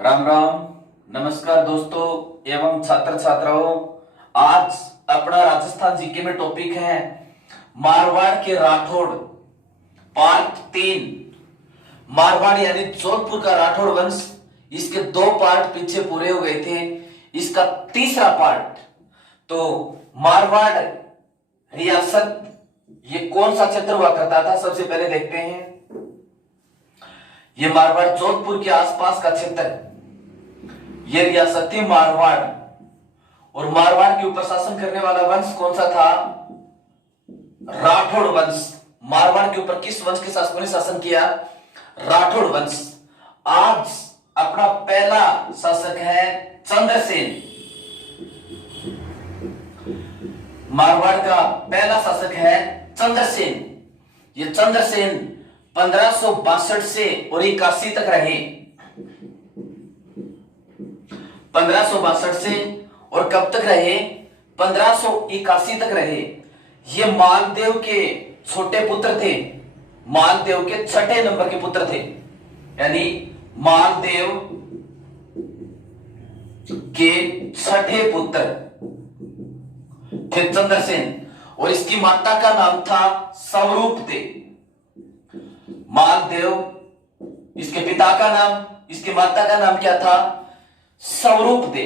राम राम। नमस्कार दोस्तों एवं छात्र छात्राओं। आज अपना राजस्थान जीके में टॉपिक है मारवाड़ के राठौड़ पार्ट 3। मारवाड़ यानी जोधपुर का राठौड़ वंश। इसके 2 पार्ट पीछे पूरे हो गए थे, इसका तीसरा पार्ट। तो मारवाड़ रियासत ये कौन सा क्षेत्र हुआ करता था, सबसे पहले देखते हैं। ये मारवाड़ जोधपुर के आसपास का क्षेत्र, ये रियासत थी मारवाड़। और मारवाड़ के ऊपर शासन करने वाला वंश कौन सा था? राठौड़ वंश। मारवाड़ के ऊपर किस वंश के शासकों ने शासन किया? राठौड़ वंश। आज अपना पहला शासक है चंद्रसेन। मारवाड़ का पहला शासक है चंद्रसेन। ये चंद्रसेन 1562 से और 81 तक रहे। 1562 से और कब तक रहे? 1581 तक रहे। ये मालदेव के छोटे पुत्र थे, मालदेव के 6ठे नंबर के पुत्र थे। यानी मालदेव के 6ठे पुत्र थे चंद्रसेन। और इसकी माता का नाम था स्वरूपदे। मालदेव, इसके पिता का नाम, इसकी माता का नाम क्या था? स्वरूपदे।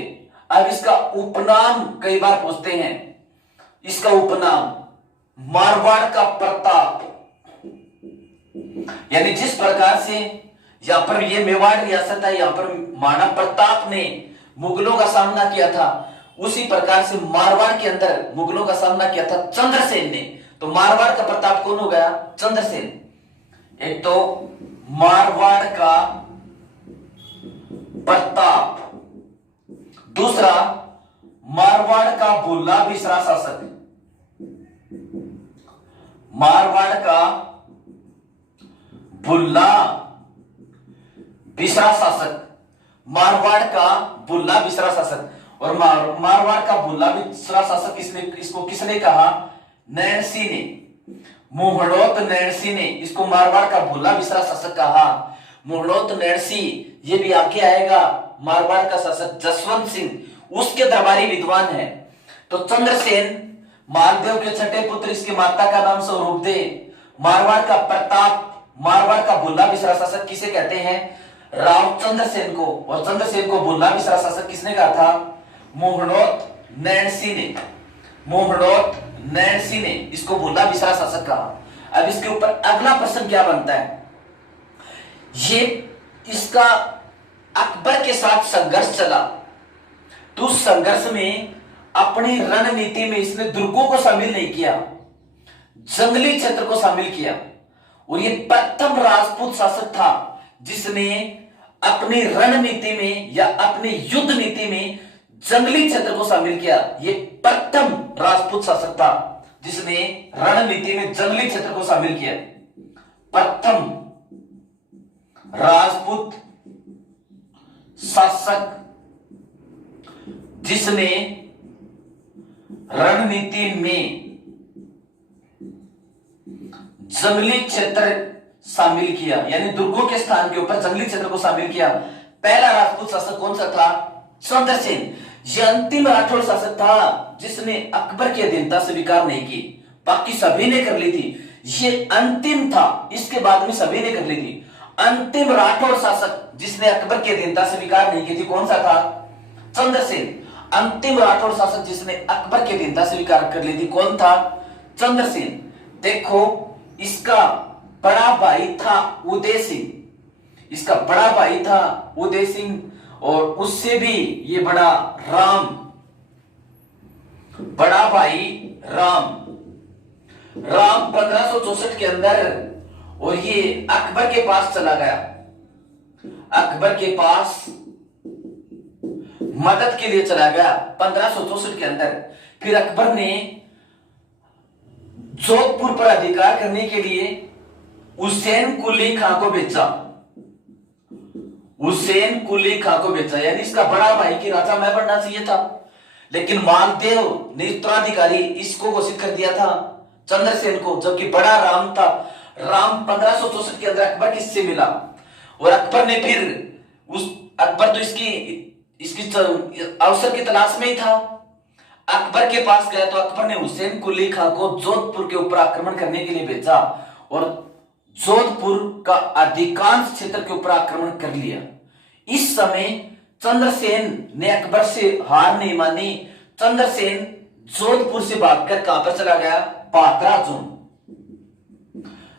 अब इसका उपनाम कई बार पूछते हैं। इसका उपनाम मारवाड़ का प्रताप। यानी जिस प्रकार से यहां पर ये मेवाड़ रियासत है, यहां पर महाराणा प्रताप ने मुगलों का सामना किया था, उसी प्रकार से मारवाड़ के अंदर मुगलों का सामना किया था चंद्रसेन ने। तो मारवाड़ का प्रताप कौन हो गया? चंद्रसेन। एक तो मारवाड़ का प्रताप, दूसरा मारवाड़ का भुल्ला बिसरा शासक। मारवाड़ का भुल्ला बिसरा शासक, मारवाड़ का भुल्ला बिसरा शासक। और मारवाड़ का भुल्ला बिसरा शासक इसको किसने कहा? नैणसी ने, मुहड़ोत नैणसी ने इसको मारवाड़ का भुल्ला बिसरा शासक कहा। मुहड़ोत नैणसी ये भी आपके आएगा। मारवाड़ का शासक जसवंत सिंह उसके दरबारी विद्वान है। तो चंद्रसेन मालदेव के 6ठे पुत्र, इसकी माता का नाम स्वरूपदे। मारवाड़ का प्रताप, मारवाड़ का भुल्ला बिसरा शासक किसे कहते हैं? राव चंद्रसेन को। और चंद्रसेन को भुल्ला बिसरा शासक किसने कहा था? मुहड़ोत नैणसी ने। मुहड़ोत नैणसी ने इसको भुल्ला बिसरा शासक कहा। अब इसके ऊपर अगला प्रश्न क्या बनता है? ये इसका अकबर के साथ संघर्ष चला, तो उस संघर्ष में अपनी रणनीति में इसने दुर्गों को शामिल नहीं किया, जंगली क्षेत्र को शामिल किया। और ये प्रथम राजपूत शासक था जिसने अपनी रणनीति में या अपनी युद्ध नीति में जंगली क्षेत्र को शामिल किया। ये प्रथम राजपूत शासक था जिसने रणनीति में जंगली क्षेत्र को शामिल किया। प्रथम राजपूत शासक जिसने रणनीति में जंगली क्षेत्र शामिल किया, यानी दुर्गों के स्थान के ऊपर जंगली क्षेत्र को शामिल किया। पहला राजपूत शासक कौन सा था? चंद्रसेन। यह अंतिम राठौड़ शासक था जिसने अकबर की अधीनता स्वीकार नहीं की। बाकी सभी ने कर ली थी, ये अंतिम था, इसके बाद में सभी ने कर ली थी। अंतिम राठौड़ शासक जिसने अकबर की अधीनता स्वीकार नहीं की थी कौन सा था? चंद्रसेन। अंतिम राठौड़ शासक जिसने अकबर की अधीनता स्वीकार कर ली थी कौन था? चंद्रसेन। देखो, इसका बड़ा भाई था उदय सिंह। इसका बड़ा भाई था उदय सिंह, और उससे भी ये बड़ा राम, बड़ा भाई राम। राम 1564 के अंदर, और ये अकबर के पास चला गया। अकबर के पास मदद के लिए चला गया 1564 के अंदर। फिर अकबर ने जोधपुर पर अधिकार करने के लिए हुसैन कुली खां को भेजा। हुसैन कुली खां को भेजा, यानी इसका बड़ा भाई की राजा मैं बनना चाहिए था, लेकिन मालदेव ने उत्तराधिकारी इसको घोषित कर दिया था चंद्रसेन को, जबकि बड़ा राम था। राम 1564 के अंदर अकबर किससे मिला, और अकबर ने फिर उस अकबर तो इसकी इसकी अवसर की तलाश में ही था। अकबर के पास गया तो अकबर ने हुसैन कुली खां को जोधपुर के ऊपर आक्रमण करने के लिए भेजा और जोधपुर का अधिकांश क्षेत्र के ऊपर आक्रमण कर लिया। इस समय चंद्रसेन ने अकबर से हार नहीं मानी। चंद्रसेन जोधपुर से भागकर कहां पर चला गया? भादरा जोन।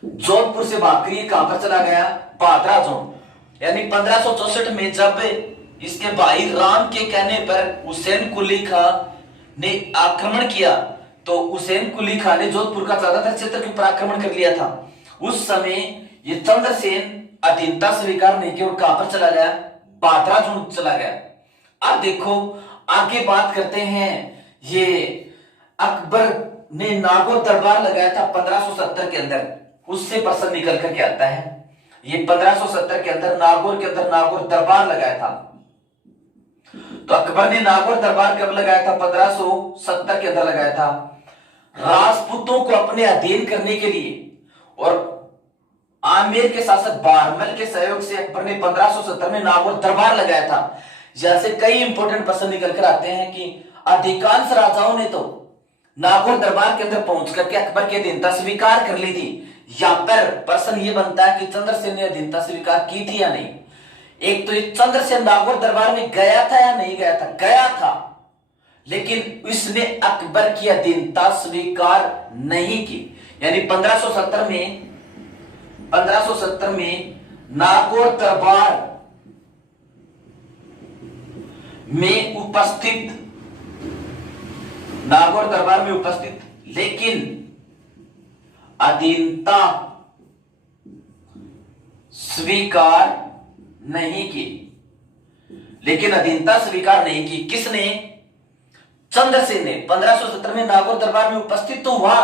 जोधपुर से भागकर कहां पर चला गया? भादरा जोन। यानी 1564 में जब इसके भाई राम के कहने पर हुसैन कुली खां ने आक्रमण किया तो हुसैन कुली खां ने जोधपुर का ज्यादातर क्षेत्र के ऊपर आक्रमण कर लिया था। उस समय ये चंद्रसेन अधीनता स्वीकार नहीं किया और कहां पर चला गया? भादरा जोन चला गया। अब देखो आगे बात करते हैं। ये अकबर ने नागौर दरबार लगाया था 1570 के अंदर। उससे प्रश्न निकल करके आता है। ये 1570 के अंदर नागौर के अंदर नागौर दरबार लगाया था। तो अकबर ने नागौर दरबार कब लगाया था? 1570 के अंदर लगाया था। राजपूतों को अपने अधीन करने के लिए और आमेर के शासक बारमल के सहयोग से अकबर ने 1570 में नागौर दरबार लगाया था। यहां से कई इंपॉर्टेंट प्रश्न निकल कर आते हैं कि अधिकांश राजाओं ने तो नागौर दरबार के अंदर पहुंच करके अकबर की अधीनता स्वीकार कर ली थी। यहां पर प्रश्न यह बनता है कि चंद्रसेन ने अधीनता स्वीकार की थी या नहीं। एक तो ये चंद्रसेन नागौर दरबार में गया था या नहीं गया था? गया था, लेकिन इसने अकबर की अधीनता स्वीकार नहीं की। यानी 1570 में नागौर दरबार में उपस्थित लेकिन अधीनता स्वीकार नहीं की। किसने? चंद्रसेन ने। 1570 में नागौर दरबार में उपस्थित तो हुआ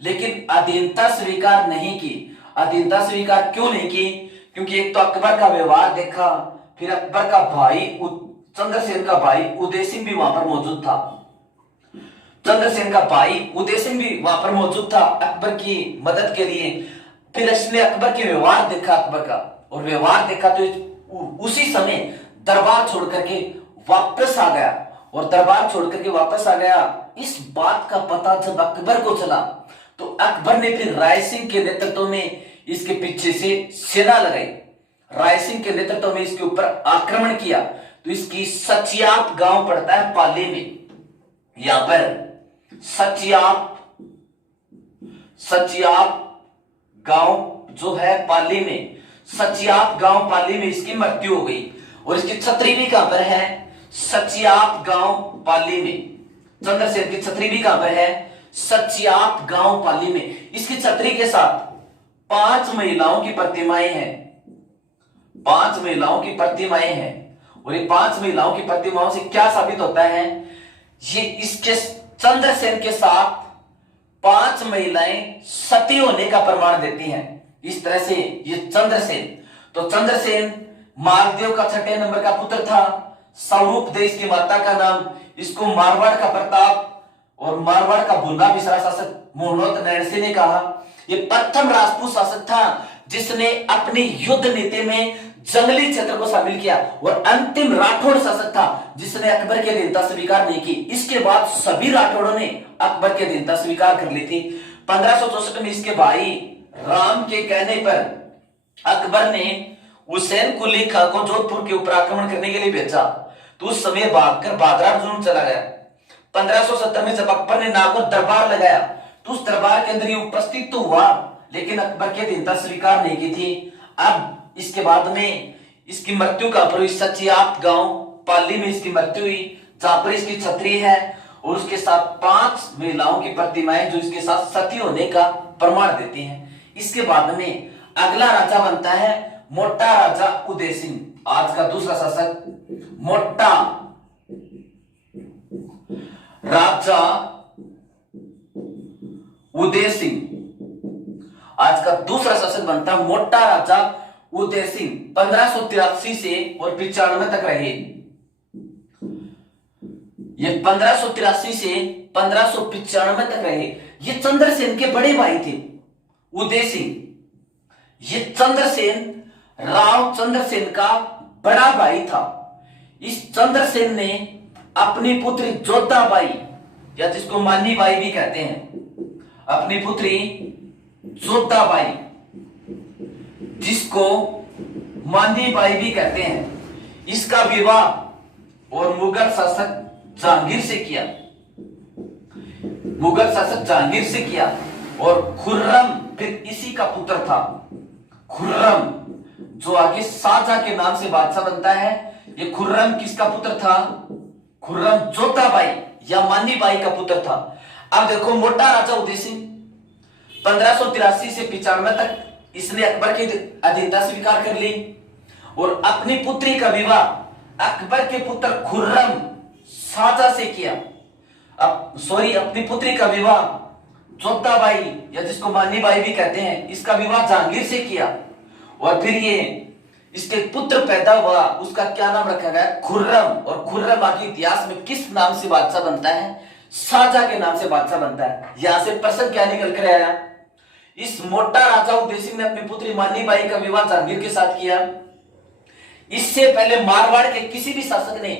लेकिन अधीनता स्वीकार नहीं की। अधीनता स्वीकार क्यों नहीं की? क्योंकि एक तो अकबर का व्यवहार देखा, फिर अकबर का भाई चंद्रसेन का भाई उदय सिंह भी वहां पर मौजूद था। चंद्रसेन का भाई उदय सिंह भी वहां पर मौजूद था अकबर की मदद के लिए। फिर इसने अकबर के व्यवहार देखा, अकबर का, और व्यवहार देखा तो उसी समय दरबार छोड़ करके वापस आ गया। और दरबार छोड़ करके वापस आ गया, इस बात का पता जब अकबर को चला तो अकबर ने फिर राय सिंह के नेतृत्व में इसके पीछे से सेना लगाई। राय सिंह के नेतृत्व में इसके ऊपर आक्रमण किया। तो इसकी सचियाप गांव पड़ता है पाली में। यहां पर सचियाप गांव जो है पाली में, सचियाप गांव पाली में इसकी मृत्यु हो गई। और इसकी छतरी भी कहां पर है? सचियाप गांव पाली में। चंद्रसेन की छतरी भी कहां पर है? सचियाप गांव पाली में। इसकी छतरी के साथ 5 महिलाओं की प्रतिमाएं हैं। 5 महिलाओं की प्रतिमाएं हैं। और ये 5 महिलाओं की प्रतिमाओं से क्या साबित होता है? ये इसके चंद्रसेन के साथ 5 महिलाएं सती होने का प्रमाण देती हैं। इस तरह से ये चंद्रसेन, तो चंद्रसेन मालदेव का 6 नंबर का पुत्र था। स्वरूप दे इसकी माता का नाम। इसको मारवाड़ का प्रताप और मारवाड़ का भुल्ला बिसरा शासक मोहनोत नैणसी ने कहा। ये प्रथम राजपूत शासक था जिसने अपनी युद्ध नीति में जंगली क्षेत्र को शामिल किया। और अंतिम राठौड़ शासक था जिसने अकबर की अधीनता स्वीकार नहीं की। इसके बाद सभी राठौड़ों ने अकबर की अधीनता स्वीकार कर ली थी। 1564 में इसके भाई राम के कहने पर अकबर ने हुसैन कुली खां को जोधपुर के ऊपर आक्रमण करने के लिए भेजा। तो उस समय भागकर भादरा जोन चला गया। 1570 में जब अकबर ने नागौर दरबार लगाया तो उस दरबार के अंदर ये उपस्थित तो हुआ लेकिन अकबर की अधीनता स्वीकार नहीं की थी। अब इसके बाद में इसकी मृत्यु कहां पर हुई? सचियाप गांव पाली में इसकी मृत्यु हुई, जहां पर इसकी छतरी है और उसके साथ 5 महिलाओं की प्रतिमाएं जो इसके साथ सती होने का प्रमाण देती हैं। इसके बाद में अगला राजा बनता है मोटा राजा उदय सिंह। आज का दूसरा शासक मोटा राजा उदय सिंह। आज का दूसरा शासक बनता मोटा राजा उदय सिंह। 1583 से और 95 तक रहे। ये 1583 से 1595 तक रहे। ये चंद्रसेन के बड़े भाई थे उदय सिंह। ये चंद्रसेन राव चंद्रसेन का बड़ा भाई था। इस चंद्रसेन ने अपनी पुत्री जोधाबाई, या जिसको मानी बाई भी कहते हैं, अपनी पुत्री जोधाबाई, जिसको मानी बाई भी कहते हैं, इसका विवाह और मुगल शासक जहांगीर से किया। मुगल शासक जहांगीर से किया। और खुर्रम फिर इसी का पुत्र था। खुर्रम जो आगे शाहजहां के नाम से बादशाह बनता है, ये खुर्रम किसका पुत्र था? खुर्रम जोधाबाई या मानी बाई का पुत्र था। अब देखो, मोटा राजा उदय सिंह 1583 से 95 तक इसने अकबर की अधीनता स्वीकार कर ली और अपनी पुत्री का विवाह अकबर के पुत्र खुर्रम शाहजहां से किया। अपनी पुत्री का विवाह जोधाबाई या जिसको मानी बाई भी कहते हैं, इसका विवाह जहांगीर से किया। और फिर ये इसके पुत्र पैदा हुआ, उसका क्या नाम रखा गया? खुर्रम। और खुर्रम आगे इतिहास में किस नाम से बादशाह बनता है? शाहजहां के नाम से बादशाह बनता है। यहां से प्रश्न क्या निकल कर आया? इस मोटा राजा उदय सिंह ने अपनी पुत्री मानी बाई का विवाह जहांगीर के साथ किया। इससे पहले मारवाड़ के किसी भी शासक ने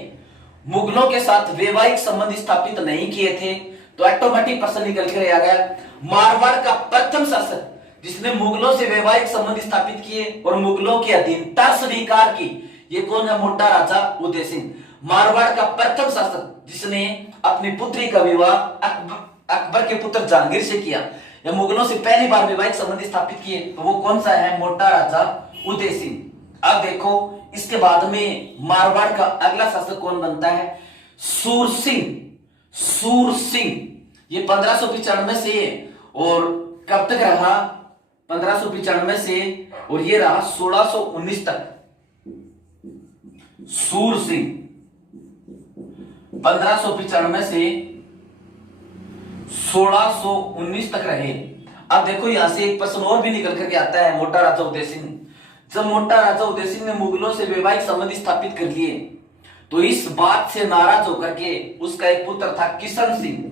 मुगलों के साथ वैवाहिक संबंध स्थापित नहीं किए थे। तो ऑटोमेटिक प्रश्न निकल कर आ गया, मारवाड़ का प्रथम शासक जिसने मुगलों से वैवाहिक संबंध स्थापित किए और मुगलों की अधीनता स्वीकार की, ये कौन है? मोटा राजा उदय सिंह। मारवाड़ का प्रथम शासक जिसने अपनी पुत्री का विवाह अकबर के पुत्र जहांगीर से किया या मुगलों से पहली बार वैवाहिक संबंध स्थापित किए, तो वो कौन सा है? मोटा राजा उदय सिंह। अब देखो, इसके बाद में मारवाड़ का अगला शासक कौन बनता है? सूर सिंह। सूर सिंह ये 1595 से और कब तक रहा? 1595 से और ये रहा 1619 तक। सूर सिंह 1595 से 1619 तक रहे। अब देखो, यहां से एक प्रश्न और भी निकल करके आता है। मोटा राजा उदय सिंह, जब मोटा राजा उदय सिंह ने मुगलों से वैवाहिक संबंध स्थापित कर लिए, तो इस बात से नाराज होकर के उसका एक पुत्र था किशन सिंह।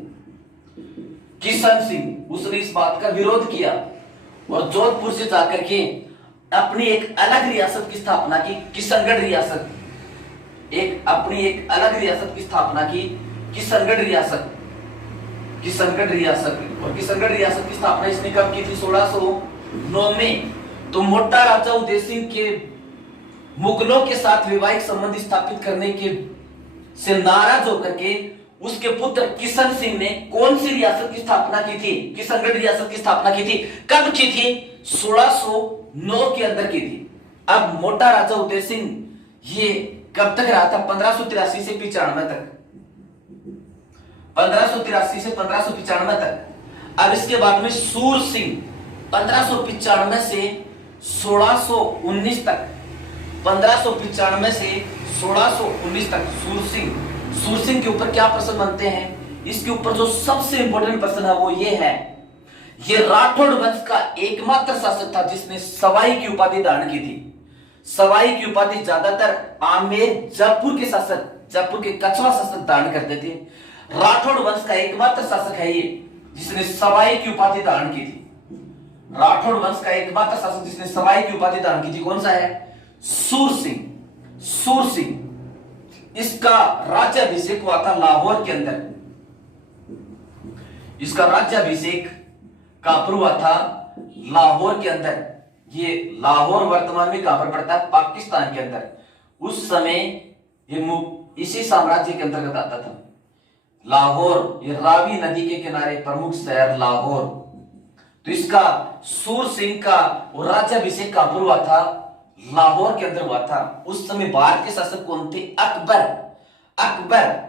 किशन सिंह उसने इस बात का विरोध किया और जोधपुर से जाकर के अपनी एक अलग रियासत की स्थापना की, किशनगढ़ रियासत। अपनी एक अलग रियासत की स्थापना की, किशनगढ़ रियासत। किशनगढ़ रियासत और किशनगढ़ रियासत की स्थापना इसने कब की थी? 1609 में। तो मोटा राजा उदय सिंह के मुगलों के साथ वैवाहिक संबंध स्थापित करने के से नाराज होकर के उसके पुत्र किशन सिंह ने कौन सी रियासत की स्थापना की थी? किशनगढ़ रियासत की स्थापना की थी। कब की थी? 1609 के अंदर की थी। अब मोटा राजा उदय सिंह ये कब तक रहा था? 1583 से 95 तक। 1583 से 1595 तक। अब इसके बाद में सूर सिंह 1595 से 1619 तक। 1595 से 1619 तक सूर सिंह। सूर सिंह के ऊपर क्या प्रश्न बनते हैं? इसके ऊपर जो सबसे इंपॉर्टेंट प्रश्न है वो ये है, ये राठौड़ वंश का एकमात्र शासक था जिसने सवाई की उपाधि धारण की थी। सवाई की उपाधि ज्यादातर आमेर जयपुर के शासक, जयपुर के कछवा शासक धारण करते थे। राठौड़ वंश का एकमात्र शासक है ये जिसने सवाई की उपाधि धारण की थी। राठौड़ वंश का एकमात्र शासक जिसने सवाई की उपाधि धारण की थी कौन सा है? सूर सिंह। सूर सिंह इसका राज्याभिषेक हुआ था लाहौर के अंदर। इसका राज्याभिषेक कहां पर हुआ था? लाहौर के अंदर। ये लाहौर वर्तमान में कहां पर पड़ता है? पाकिस्तान के अंदर। उस समय ये इसी साम्राज्य के अंतर्गत आता था। लाहौर, ये रावी नदी के किनारे प्रमुख शहर लाहौर। तो इसका सूर सिंह का राज्याभिषेक कहां पर हुआ था? लाहौर के अंदर हुआ था। उस समय भारत के शासक कौन थे? अकबर। अकबर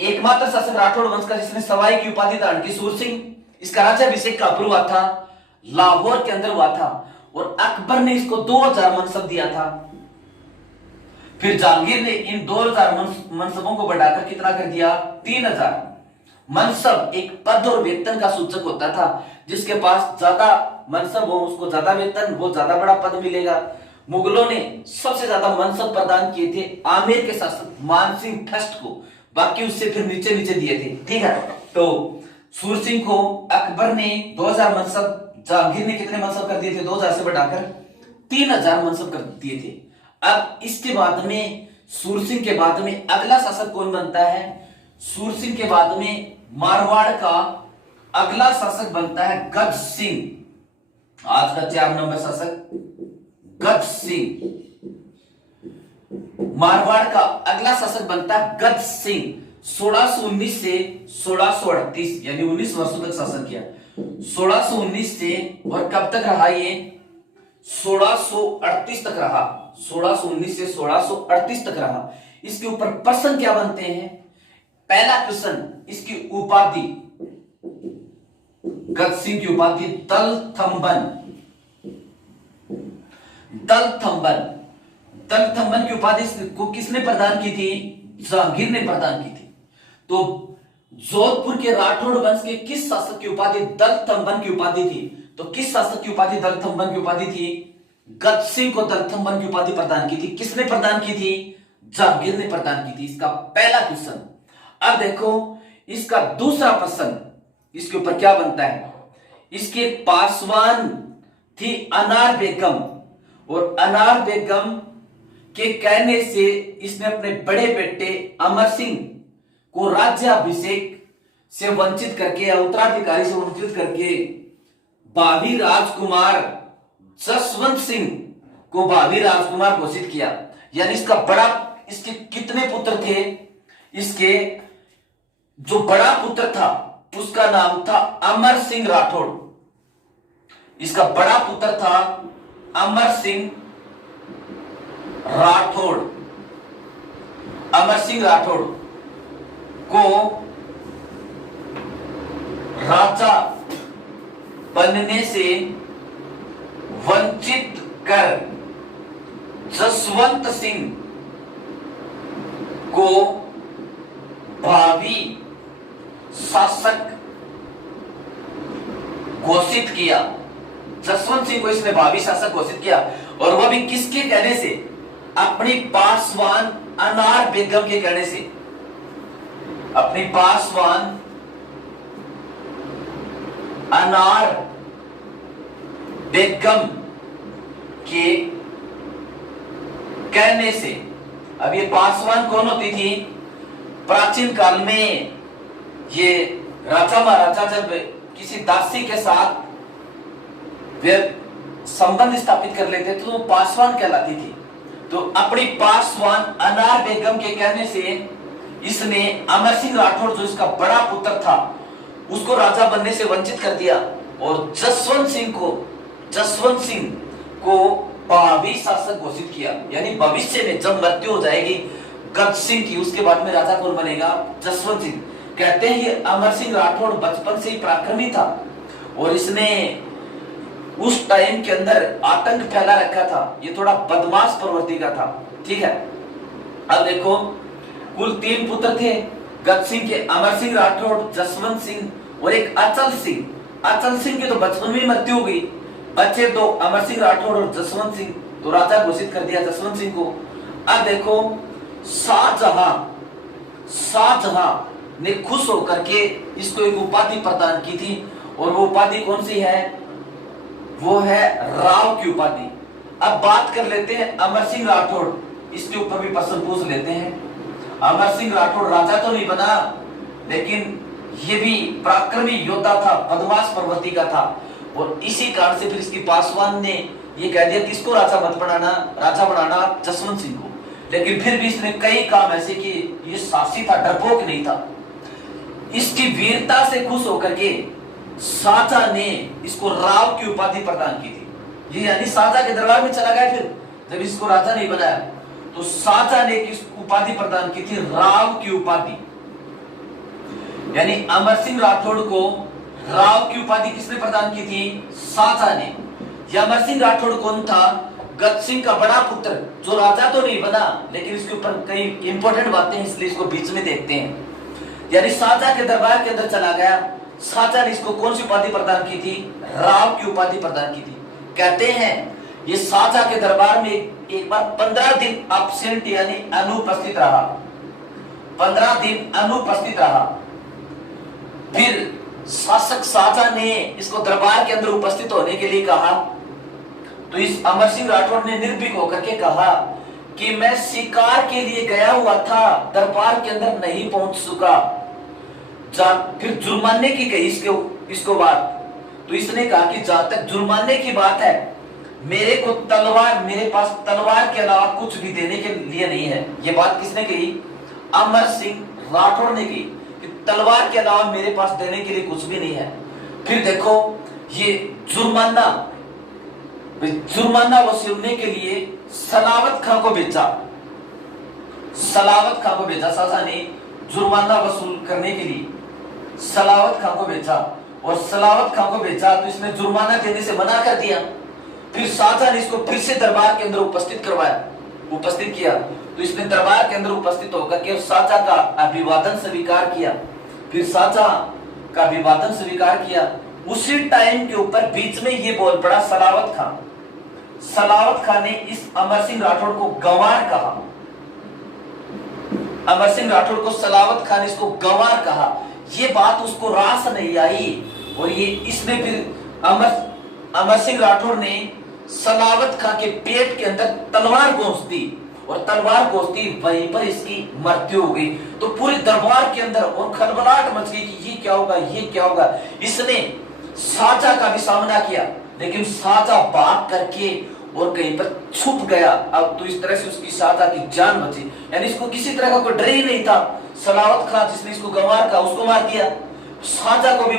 एकमात्र शासक राठौड़ वंश का जिसने सवाई की उपाधि धारण की, सूर सिंह। इसका राज्याभिषेक कहां पर हुआ था? लाहौर के अंदर हुआ था। और अकबर ने इसको 2000 मनसब दिया था। फिर जहांगीर ने इन 2000 मनसबों को बढ़ाकर कितना कर दिया? 3000। मनसब एक पद और वेतन का सूचक होता था। जिसके पास ज्यादा मनसब हो उसको ज्यादा वेतन, वो ज्यादा बड़ा पद मिलेगा। मुगलों ने सबसे ज्यादा मनसब प्रदान किए थे आमेर के शासक मानसिंह फर्स्ट को, बाकी उससे फिर नीचे नीचे दिए थे। ठीक है, तो सूर सिंह को अकबर ने 2000 मनसब, जहांगीर ने कितने मनसब कर दिए थे? 2000 से बढ़ाकर 3000 मनसब कर दिए थे। अब इसके बाद में सूरसिंह के बाद में अगला शासक कौन बनता है? सूरसिंह के बाद में मारवाड़ का अगला शासक बनता है गज सिंह। आज का 4 नंबर शासक गज सिंह। मारवाड़ का अगला शासक बनता है गज सिंह। 1619 से 1638 यानी 19 वर्षों तक शासन किया। 1619 से और कब तक रहा ये? 1638 तक रहा। 1619 से 1638 तक रहा। इसके ऊपर प्रश्न क्या बनते हैं? पहला प्रश्न, इसकी उपाधि, गज सिंह की उपाधि दलथंबन। दलथंबन, दलथंबन की उपाधि को किसने प्रदान की थी? जहांगीर ने प्रदान की थी। तो जोधपुर के राठौड़ वंश के किस शासक की उपाधि दलथंबन की उपाधि थी? तो किस शासक की उपाधि दलथंबन की उपाधि थी? गज सिंह को दलथंबन की उपाधि प्रदान की थी। किसने प्रदान की थी? जहांगीर ने प्रदान की थी। इसका पहला क्वेश्चन। अब देखो इसका दूसरा प्रश्न, इसके ऊपर क्या बनता है? इसके पासवान थी अनार बेगम, और अनार बेगम के कहने से इसने अपने बड़े बेटे अमर सिंह को राज्याभिषेक से वंचित करके या उत्तराधिकारी से वंचित करके भावी राजकुमार जसवंत सिंह को भावी राजकुमार घोषित किया। यानी इसका बड़ा, इसके कितने पुत्र थे? इसके जो बड़ा पुत्र था उसका नाम था अमर सिंह राठौड़। इसका बड़ा पुत्र था अमर सिंह राठौड़। अमर सिंह राठौड़ को राजा बनने से वंचित कर जसवंत सिंह को भावी शासक घोषित किया। जसवंत सिंह को इसने भावी शासक घोषित किया, और वह भी किसके कहने से? अपनी पासवान अनार बेगम के कहने से। अपनी पासवान अनार बेगम के कहने से। अब ये पासवान कौन होती थी? प्राचीन काल में ये राजा महाराजा जब किसी दासी के साथ वे संबंध स्थापित कर लेते तो वो पासवान कहलाती थी। तो अपनी पासवान अनार बेगम के कहने से इसने अमर सिंह राठौड़, जो इसका बड़ा पुत्र था, उसको राजा बनने से वंचित कर दिया, और जसवंत सिंह को भावी शासक घोषित किया। यानी भविष्य में जब मृत्यु हो जाएगी गज सिंह की, उसके बाद में राजा कौन बनेगा? जसवंत सिंह। कहते हैं ये अमर सिंह राठौड़ बचपन से ही पराक्रमी था, और इसने उस टाइम के अंदर आतंक फैला रखा था। ये थोड़ा बदमाश प्रवृत्ति का था। ठीक है, अब देखो कुल 3 पुत्र थे गज सिंह के, अमर सिंह राठौड़, जसवंत सिंह और एक अचल सिंह। अचल सिंह की तो बचपन में मृत्यु हो गई। बच्चे 2 अमर सिंह राठौड़ और जसवंत सिंह, तो राजा घोषित कर दिया जसवंत सिंह को। अब देखो शाहजहां ने खुश होकर के इसको एक उपाधि प्रदान की थी, और वो उपाधि कौन सी है? वो है राव की उपाधि। अब बात कर लेते हैं अमर सिंह राठौड़, इसके ऊपर भी प्रश्न पूछ लेते हैं। अमर सिंह राठौड़ राजा तो नहीं बना, लेकिन ये भी पराक्रमी योद्धा था, बदमाश प्रवृत्ति का था, और इसी कारण से फिर इसकी पासवान ने ये कह दिया कि इसको राजा मत बनाना, राजा बनाना जसवंत सिंह को। लेकिन फिर भी इसने कई काम ऐसे किए। ये साहसी था, डरपोक नहीं था। इसकी वीरता से खुश होकर के शाहजहां ने इसको राव की उपाधि प्रदान की थी। ये यानी शाहजहां के दरबार में चला गया फिर, जब इसको राजा नहीं बनाया, तो शाहजहां ने किस उपाधि प्रदान की थी? राव की उपाधि। यानी अमर सिंह राठौड़ को राव की उपाधि किसने प्रदान की थी? शाहजहां ने। यह अमर सिंह राठौड़ कौन था? गज सिंह का बड़ा पुत्र, जो राजा तो नहीं बना, लेकिन इसके ऊपर कई इंपॉर्टेंट बातें हैं, इसलिए इसको बीच में देखते हैं। यानी शाहजहां के दरबार के अंदर चला गया। शाहजहां ने इसको कौन सी उपाधि प्रदान की थी? राव की उपाधि प्रदान की थी। कहते हैं ये शाहजहां के दरबार में एक बार 15 दिन एब्सेंट यानी अनुपस्थित रहा। 15 दिन अनुपस्थित रहा। फिर शासक शाहजहां ने इसको दरबार के अंदर उपस्थित होने के लिए कहा, तो इस अमर सिंह राठौड़ ने निर्भीक होकर के कहा कि मैं शिकार के लिए गया हुआ था, दरबार के अंदर नहीं पहुंच सका। फिर जुर्माने की कही इसको बात, तो इसने कहा कि जहां तक जुर्माने की बात है, मेरे पास तलवार के अलावा कुछ भी देने के लिए नहीं है। ये बात किसने कही? अमर सिंह राठौड़ ने की कि तलवार के अलावा मेरे पास देने के लिए कुछ भी नहीं है। फिर देखो, ये जुर्माना वसूलने के लिए सलावत खां को भेजा। सलावत खां को भेजा, शाहजहां ने जुर्माना वसूल करने के लिए सलावत खां को भेजा, और सलावत खां को भेजा तो इसने जुर्माना देने से मना कर दिया। फिर शाहजहां ने इसको फिर से दरबार के अंदर उपस्थित किया, तो इसने दरबार के अंदर उपस्थित होकर के शाहजहां का अभिवादन स्वीकार किया। फिर शाहजहां का अभिवादन स्वीकार किया। उसी टाइम के ऊपर बीच में ये बोल पड़ा सलावत खां ने इस अमर सिंह राठौड़ को गंवार कहा। अमर सिंह राठौड़ को सलावत खां ने इसको गंवार कहा। ये बात उसको रास नहीं आई, और ये इसने फिर अमर सिंह राठौड़ ने सलावत खां के पेट के अंदर तलवार घोंस दी, और तलवार घोंसती वहीं पर इसकी मृत्यु हो गई। तो पूरे दरबार के अंदर और खलबलाहट मच गई कि ये क्या होगा। इसने शाहजहां का भी सामना किया, लेकिन शाहजहां भाग करके और कहीं पर छुप गया। अब तो इस तरह से उसकी शाहजहां की जान बची, यानी इसको किसी तरह का कोई डर ही नहीं था। सलावत खां जिसने इसको गंवार कहा उसको मार दिया, शाहजहां को भी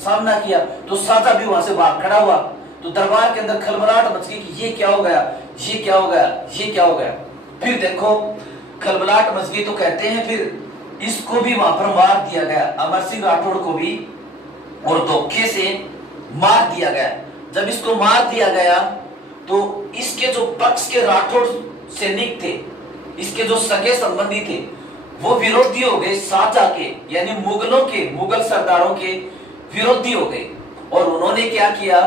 सामना किया, तो शाहजहां भी वहां से भाग खड़ा हुआ। तो दरबार के अंदर खलबलाहट मच गई कि ये क्या हो गया। फिर देखो, खलबलाहट मच गई, तो कहते हैं फिर इसको भी वहां पर मार दिया गया, अमर सिंह राठौड़ को भी, और धोखे से मार दिया गया। जब इसको मार दिया गया तो इसके जो पक्ष के राठौड़ सैनिक थे, इसके जो सगे संबंधी थे, वो विरोधी हो गए शाहजहां के, यानी मुगल सरदारों के विरोधी हो गए। और उन्होंने क्या किया,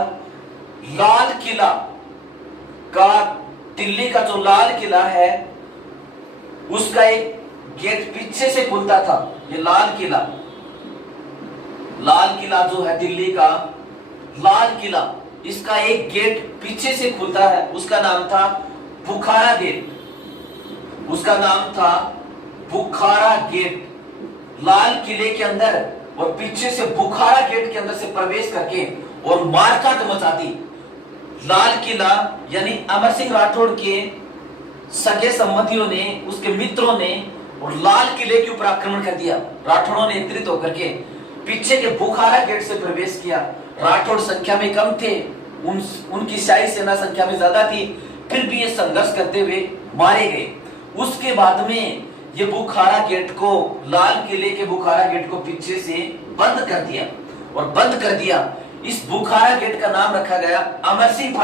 लाल किला का, दिल्ली का जो लाल किला है उसका एक गेट पीछे से खुलता था। ये लाल किला जो है दिल्ली का लाल किला, इसका एक गेट पीछे से खुलता है, उसका नाम था बुखारा गेट। लाल किले के अंदर और पीछे से बुखारा गेट के अंदर से प्रवेश करके और मारकाट मचा दी। लाल किला यानी अमर सिंह राठौड़ के सगे संबंधियों ने, उसके मित्रों ने, और लाल किले के ऊपर आक्रमण कर दिया। राठौड़ों ने एकत्रित होकर के पीछे के बुखारा गेट से प्रवेश किया। राठौड़ संख्या में कम थे, उनकी शाही सेना संख्या में ज्यादा थी, फिर भी ये संघर्ष करते हुए मारे गए। उसके बाद में ये बुखारा गेट को, लाल किले के बुखारा गेट को पीछे से बंद कर दिया। इस बुखारा गेट का नाम रखा गया अमर सिंह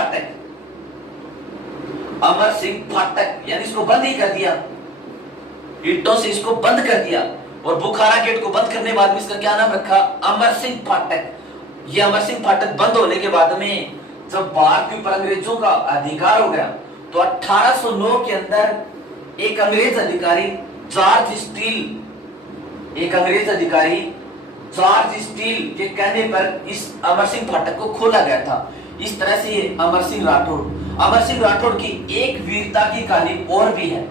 फाटक, यानी इसको बंद ही कर दिया, ईंटों से इसको बंद कर दिया। और बुखारा गेट को बंद करने के बाद में इसका क्या नाम रखा, अमर सिंह फाटक। ये अमर सिंह फाटक बंद होने के बाद में जब भारत के ऊपर अंग्रेजों का अधिकार हो गया, तो 1809 के अंदर एक अंग्रेज अधिकारी जॉर्ज स्टील के कहने पर इस अमर सिंह फाटक को खोला गया था। इस तरह से अमर सिंह राठौड़ की एक वीरता की कहानी और भी है।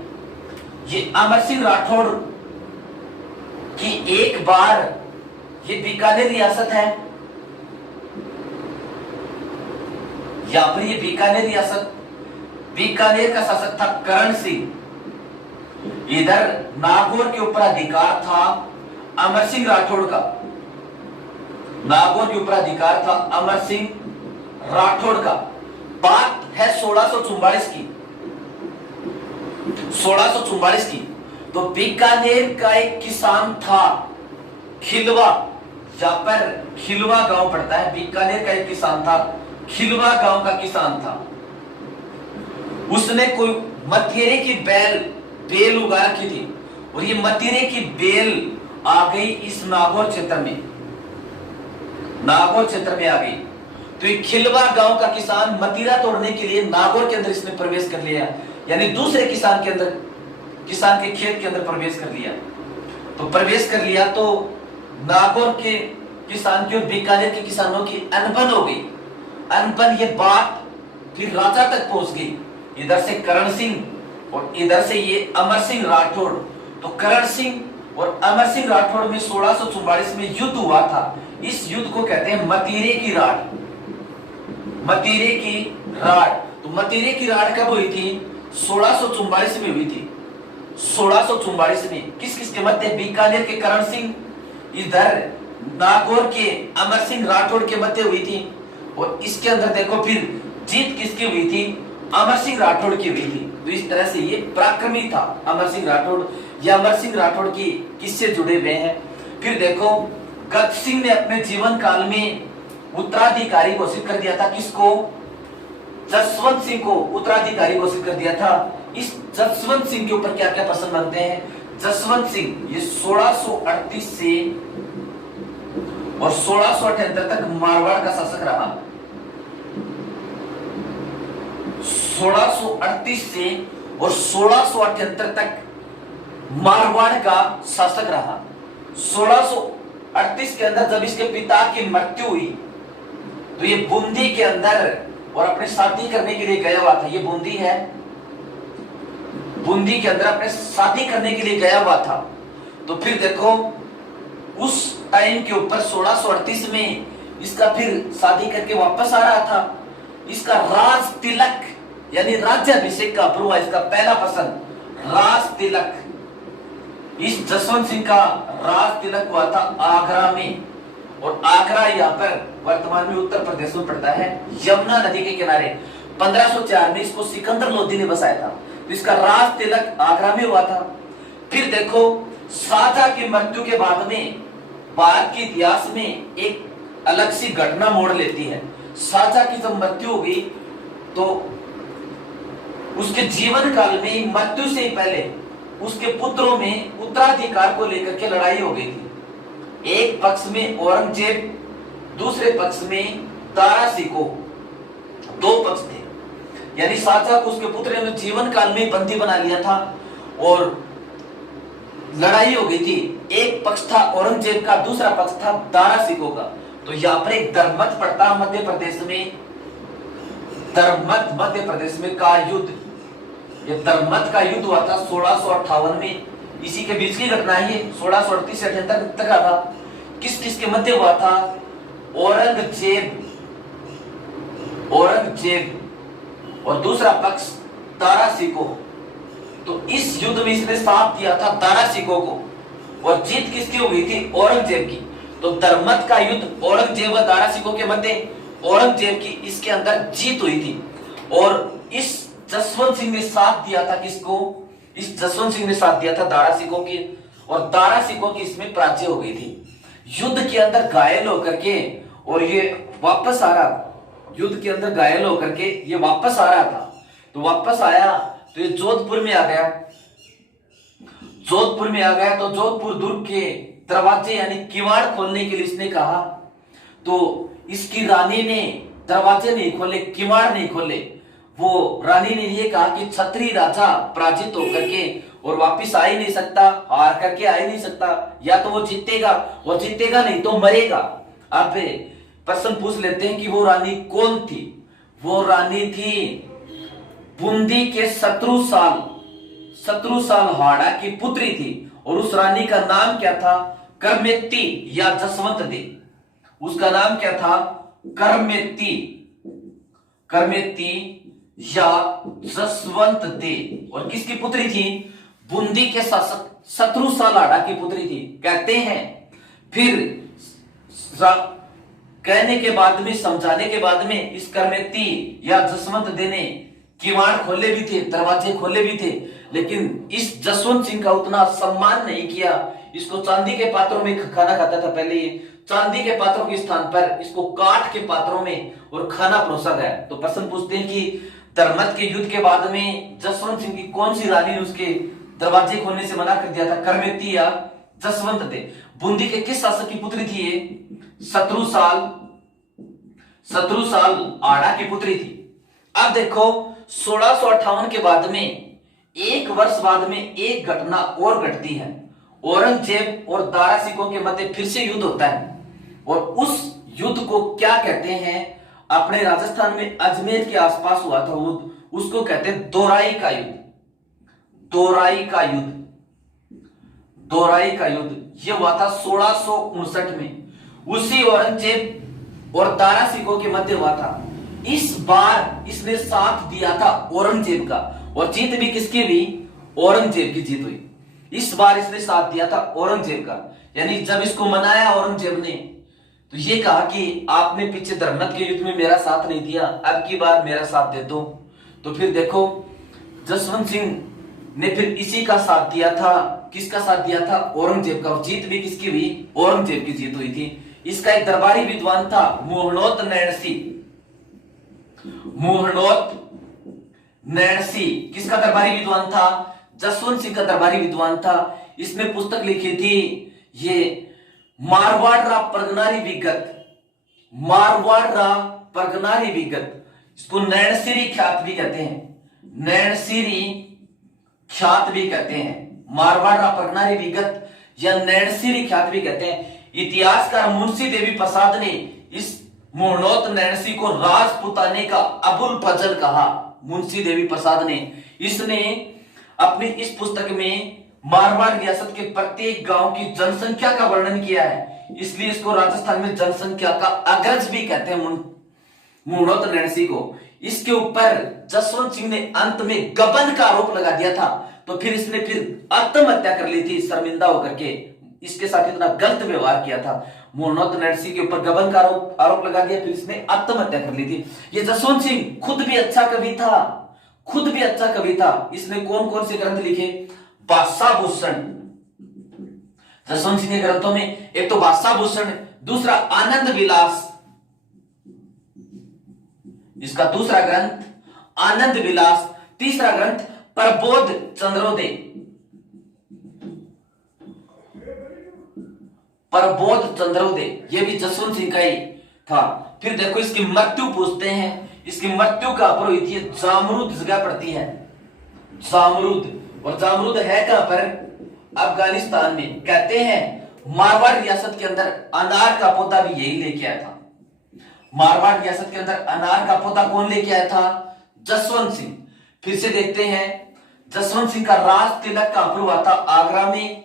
ये अमर सिंह राठौड़ की एक बार, ये बीकानेर रियासत है, यहां पर ये बीकानेर रियासत, बीकानेर का शासक था करण सिंह। इधर नागौर के ऊपर अधिकार था अमर सिंह राठौड़ का, नागौर के ऊपर अधिकार था अमर सिंह राठौड़ का। बात है 1644 की। तो बीकानेर का एक किसान था खिलवा, जहां पर खिलवा गांव पड़ता है, बीकानेर का एक किसान था, खिलवा गांव का किसान था। उसने कोई मतीरे की बेल उगा रखी थी, और ये मतीरे की बेल आ गई इस नागौर क्षेत्र में आ गई। तो ये खिलवा गांव का किसान मतीरा तोड़ने के लिए नागौर के अंदर इसने प्रवेश कर लिया, यानी दूसरे किसान के खेत के अंदर प्रवेश कर लिया। तो प्रवेश कर लिया तो नागौर के किसान की और बीकानेर के किसानों की अनबन हो गई। ये बात फिर राजा तक पहुंच गई। इधर से करण सिंह और इधर से ये अमर सिंह राठौड़। तो करण सिंह और अमर सिंह राठौड़ में 1644 में युद्ध हुआ था। इस युद्ध को कहते हैं मतीरे की राड़। मतीरे की राड़। तो मतीरे की राड़ कब हुई थी? 1644 में हुई थी। 1644 में किस किस के मध्य? बीकानेर के करण सिंह, इधर नागौर के अमर सिंह राठौड़ के मध्य हुई थी। और इसके अंदर देखो फिर जीत किसकी हुई थी? अमर सिंह राठौड़ की हुई थी। तो इस तरह से ये पराक्रमी था अमर सिंह राठौड़। या अमर सिंह राठौड़ की किससे जुड़े हुए हैं? फिर देखो गद सिंह ने अपने जीवन काल में उत्तराधिकारी घोषित कर दिया था। किसको? जसवंत सिंह को उत्तराधिकारी घोषित कर दिया था। इस जसवंत सिंह के ऊपर क्या क्या प्रश्न बनते हैं? जसवंत सिंह ये 1638 से और 1678 तक मारवाड़ का शासक रहा। 1638 से और 1678 तक मारवाड़ का शासक रहा। 1638 के अंदर जब इसके पिता की मृत्यु हुई तो ये बूंदी के अंदर और अपने शादी करने के लिए गया हुआ था। ये बूंदी है, बूंदी के अंदर अपने शादी करने के लिए गया हुआ था। तो फिर देखो उस टाइम के ऊपर 1638 में इसका फिर शादी करके वापस आ रहा था। इसका राज तिलक यानी राज्याभिषेक का अप्रूव है। इसका पहला पसंद राज तिलक। इस जसवंत सिंह का राज तिलक हुआ था आगरा में। और आगरा यहाँ पर वर्तमान में उत्तर प्रदेश में पड़ता है, यमुना नदी के किनारे। 1504 में इसको सिकंदर लोधी ने बसाया था। तो इसका राज तिलक आगरा में हुआ था। फिर देखो शाहजहां की मृत्यु के बाद में भारत के इतिहास में एक अलग सी घटना मोड़ लेती है। शाहजहां की जब मृत्यु हुई तो उसके जीवन काल में मृत्यु से पहले उसके पुत्रों में उत्तराधिकार को लेकर के लड़ाई हो गई थी। एक पक्ष में औरंगजेब, दूसरे पक्ष में दारा सिकोह, दो पक्ष थे। यानी शाहजहां को उसके पुत्र ने जीवन काल में बंदी बना लिया था और लड़ाई हो गई थी। एक पक्ष था औरंगजेब का, दूसरा पक्ष था दारा सिकोह का। तो यहाँ पर एक धर्मत पड़ता मध्य प्रदेश में, धर्मत मध्य प्रदेश में का युद्ध। ये धर्मत का युद्ध हुआ था 1658 में। इसी के बीच की घटना है। 1638 से 78 तक था। किस किस के मध्य हुआ था? औरंगजेब और दूसरा पक्ष दारा सिकोह। तो इस युद्ध में इसने साथ दिया था दारा सिकोह को और जीत किसकी हो गई थी? औरंगजेब की। तो धर्मत का युद्ध औरंगजेब और दारा सिकोह के मध्य औरंगजेब की इसके अंदर जीत हुई थी। और इस जसवंत सिंह ने साथ दिया था किसको? इस जसवंत सिंह ने साथ दिया था दारा सिकोह की। और दारा सिकोह की इसमें पराजय हो गई थी। युद्ध के अंदर घायल होकर के और ये वापस आ रहा, युद्ध के अंदर घायल होकर के ये वापस आ रहा था। तो वापस आया तो ये जोधपुर में आ गया। जोधपुर में आ गया तो जोधपुर दुर्ग के दरवाजे यानी किवाड़ खोलने के लिए इसने कहा। तो इसकी रानी ने दरवाजे नहीं खोले, किवाड़ नहीं खोले। वो रानी ने ये कहा कि क्षत्रिय राजा पराजित होकर के और वापिस आ ही नहीं सकता, हार करके आ ही नहीं सकता। या तो वो जीतेगा, वो जीतेगा नहीं तो मरेगा। अब प्रश्न पूछ लेते हैं कि वो रानी कौन थी? वो रानी थी बूंदी के शत्रुसाल हाड़ा की पुत्री थी। और उस रानी का नाम क्या था? करमेत्ती या जसवंत दे। उसका नाम क्या था? करमेत्ती या जसवंत दे। और किसकी पुत्री थी? बूंदी के शासक शत्रुसाल हाड़ा की पुत्री थी। कहते हैं फिर कहने के बाद में, समझाने के बाद में इस करमेत्ती या जसवंत दे ने किवाड़ खोले भी थे, दरवाजे खोले भी थे, लेकिन इस जसवंत सिंह का उतना सम्मान नहीं किया। इसको चांदी के पात्रों में खाना खाता था। पहले ये चांदी के पात्रों के स्थान पर इसको काठ के पात्रों में और खाना परोसा गया। तो प्रश्न पूछते हैं कि धर्मत के युद्ध के बाद में जसवंत सिंह की कौन सी रानी ने उसके दरवाजे खोलने से मना कर दिया था? करमेत्ती या जसवंत दे। बूंदी के किस शासक की पुत्री थी ये? शत्रुसाल आड़ा की पुत्री थी। अब देखो 1658 के बाद में एक वर्ष बाद में एक घटना और घटती है। औरंगजेब और दारा सिकोह के मध्य फिर से युद्ध होता है। और उस युद्ध को क्या कहते हैं? अपने राजस्थान में अजमेर के आसपास हुआ था युद्ध, उसको कहते हैं दोराई का युद्ध। दोराई का युद्ध, दोराई का युद्ध यह हुआ था 1659 में। उसी औरंगजेब और दारा सिकों के मध्य हुआ था। इस बार इसने साथ दिया था औरंगजेब का, और जीत भी किसकी हुई? औरंगजेब की जीत हुई। इस बार इसने साथ दिया था औरंगजेब का, यानी जब इसको मनाया औरंगजेब ने, तो ये कहा कि आपने पीछे धर्मत के युद्ध में मेरा साथ नहीं दिया, अब की बार मेरा साथ दे दो। तो फिर देखो जसवंत सिंह ने फिर इसी का साथ दिया था। किसका साथ दिया था? औरंगजेब का। और जीत भी किसकी हुई? औरंगजेब की जीत हुई थी। इसका एक दरबारी विद्वान था मोहनोत नैणसी। मोहनोत नैणसी किसका दरबारी विद्वान था? जसवंत सिंह का दरबारी विद्वान था। इसने पुस्तक लिखी थी ये मारवाड़ रा परगनारी विगत, मारवाड़ रा परगनारी विगत। इसको नैणसीरी ख्यात भी कहते हैं, नैणसीरी ख्यात भी कहते हैं, मारवाड़ रा परगनारी विगत या नैणसीरी ख्यात भी कहते हैं। इतिहासकार मुंशी देवी प्रसाद ने इस मोहनोत नैणसी को राजपुताने का अबुल फजल कहा। मुंशी देवी प्रसाद ने, इसने अपनी इस पुस्तक में मारवाड़ रियासत के प्रत्येक गांव की जनसंख्या का वर्णन किया है, इसलिए इसको राजस्थान में जनसंख्या का अग्रज भी कहते हैं मोहनोत नैणसी को। इसके ऊपर जसवंत सिंह ने अंत में गबन का आरोप लगा दिया था, तो फिर इसने फिर आत्महत्या कर ली थी शर्मिंदा होकर के। इसके साथ इतना गलत व्यवहार किया था, मोहनोत नैणसी के ऊपर गबन का आरोप लगा दिया, फिर इसने आत्महत्या कर ली थी। ये जसवंत सिंह खुद भी अच्छा कवि था, खुद भी अच्छा कवि था। इसने कौन कौन से ग्रंथ लिखे? बादशाह भूषण। जसवंत सिंह के ग्रंथों में एक तो बादशाह भूषण, दूसरा आनंद विलास, इसका दूसरा ग्रंथ आनंद विलास, तीसरा ग्रंथ प्रबोध चंद्रोदय, प्रबोध चंद्रोदय, यह भी जसवंत सिंह का ही था। फिर देखो इसकी मृत्यु पूछते हैं। इसकी मृत्यु कहां पर हुई थी? जामरूद जगह पड़ती है, जामरूद। और जामरूद है कहां पर? अफगानिस्तान में। कहते हैं मारवाड़ रियासत के अंदर अनार का पौधा भी यही लेके आया था। मारवाड़ रियासत के अंदर अनार का पौधा कौन लेके आया था? जसवंत सिंह। फिर से देखते हैं जसवंत सिंह का राज तिलक कहां पर हुआ था? आगरा में।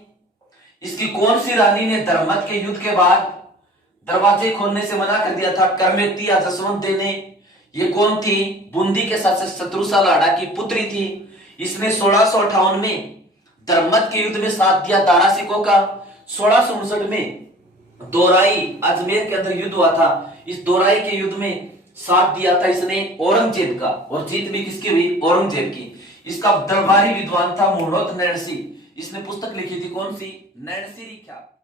इसकी कौन सी रानी ने धर्मत के युद्ध के बाद दरवाजे खोलने से मना कर दिया था? करमेतिया जसवंत दे ने। ये कौन थी? बूंदी के शासक शत्रुसा लाड़ा की पुत्री थी। इसने 1658 में धर्मत के युद्ध में साथ दिया दारा सिकों का। 1659 में दोराई अजमेर के अंदर युद्ध हुआ था। इस दोराई के युद्ध में साथ दिया था इसने औरंगजेब का, और जीत भी किसकी हुई? औरंगजेब की। इसका दरबारी विद्वान था मोहनोत नैणसी। इसने पुस्तक लिखी थी कौन सी? नैणसीरी ख्यात।